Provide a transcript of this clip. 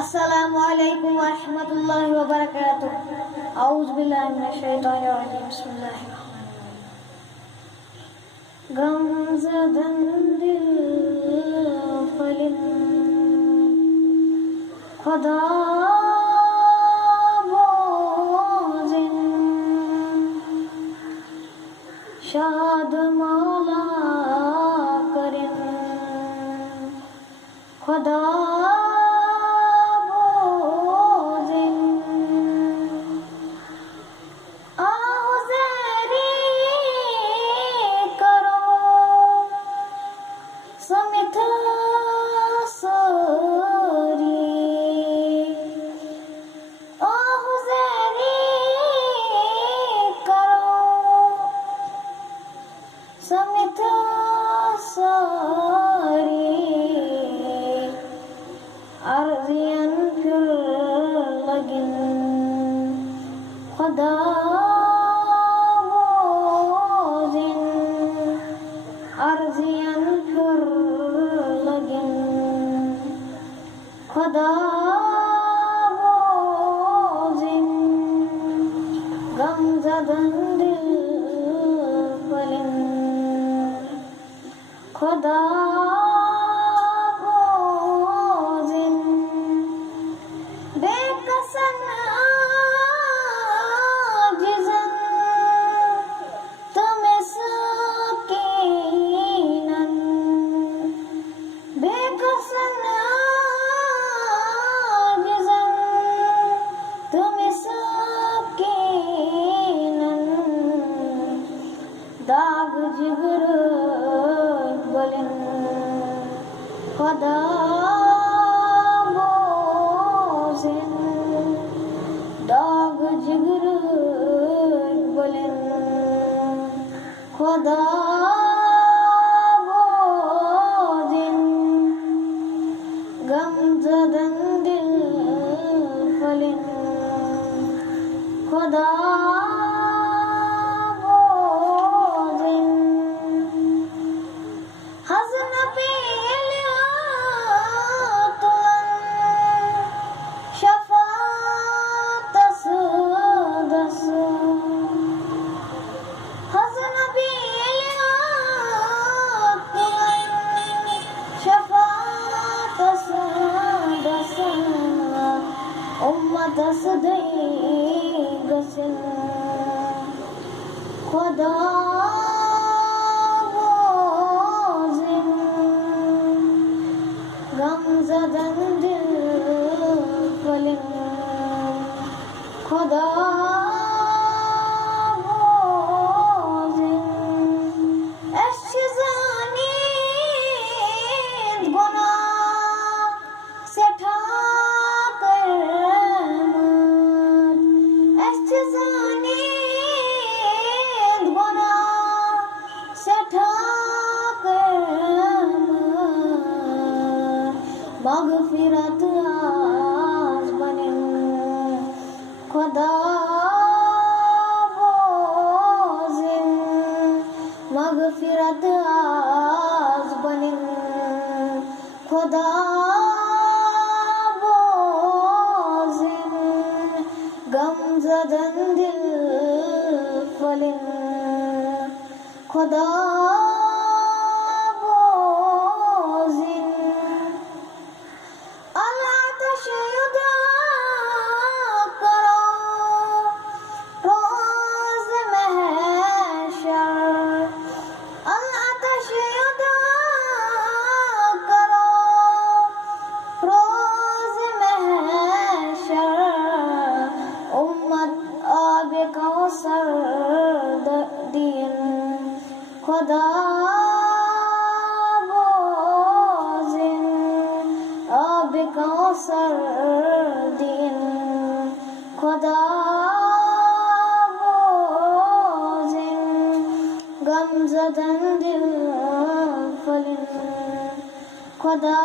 अस्सलामुअलैकुम वरहमतुल्लाहि वबरकातुह। औज़ु बिल्लाहि मिनश शैतानिर रजीम। बिस्मिल्लाहिर्रहमानिर्रहीम। गमज़दन दिल फलिन खुदा बोज़िन शाद मौला करिन खुदा अर्ज़ियन फिर लगिन खुदा बोज़िन अर्ज़ियन फिर लगिन खुदा बोज़िन गमज़दन दिल फलिन खुदा दाग जिगर बलिन खुदा बोज़िन दाग जिगर बलिन खुदा बोज़िन गमज़दन दिल फलिन खुदा खुदा बोज़िन गमज़दन दिल फलिन खुदा बोज़िन एश्ज़ानीद गुनाह सेठा मग़फ़िरत आज बनिन खुदा बोज़िन मग़फ़िरत आज बनिन खुदा बोज़िन गमज़दन दिल फलिन खुदा खुदा कौसर दिन खुदा बोझिन गमज़दन दिल फलिन खुदा